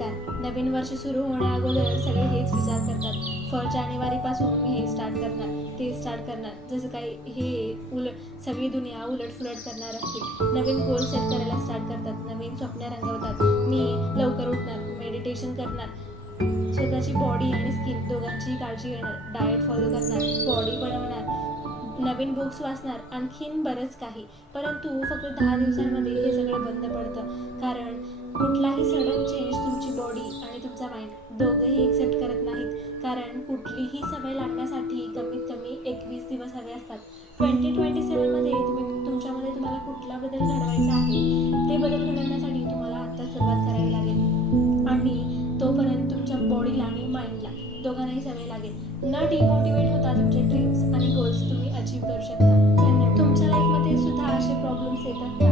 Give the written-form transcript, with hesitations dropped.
नमस्कार. नवीन वर्ष सुरू होण्या अगोदर सगळे हेच विचार करतात. जानेवारीपासून मी हे स्टार्ट करणार, ते स्टार्ट करणार. जसं काही हे सगळी दुनिया उलटफुलट करणार असते. नवीन गोल सेट करायला स्टार्ट करतात, नवीन स्वप्न रंगवतात. मी लवकर उठणार, मेडिटेशन करणार, स्वतःची बॉडी आणि स्किन दोघांची काळजी घेणार, डाएट फॉलो करणार, बॉडी बनवणार, नवीन बुक्स वाचणार, आणखीन बरंच काही. परंतु फक्त 10 दिवसांमध्ये हे सगळं बंद पडतं. कारण कुठलाही सडन चेंज तुमची बॉडी आणि तुमचा माइंड दोघंही एक्सेप्ट करत नाहीत. कारण कुठलीही सवय लागण्यासाठी कमीत कमी 21 दिवस हवे असतात. 2027मध्ये तुमच्यामध्ये तुम्हाला कुठला बदल घडवायचा आहे, ते बदल घडवण्यासाठी तुम्हाला आता सुरुवात करावी लागेल. आणि तोपर्यंत तुमच्या बॉडीला आणि माइंडला दोघांनाही सवय लागेल. न डिमोटिवेट होता तुमचे ड्रीम्स आणि गोल्स तुम्ही अचीव्ह करू शकता. धन्यवाद. तुमच्या लाईफमध्ये सुद्धा असे प्रॉब्लेम्स येतात का?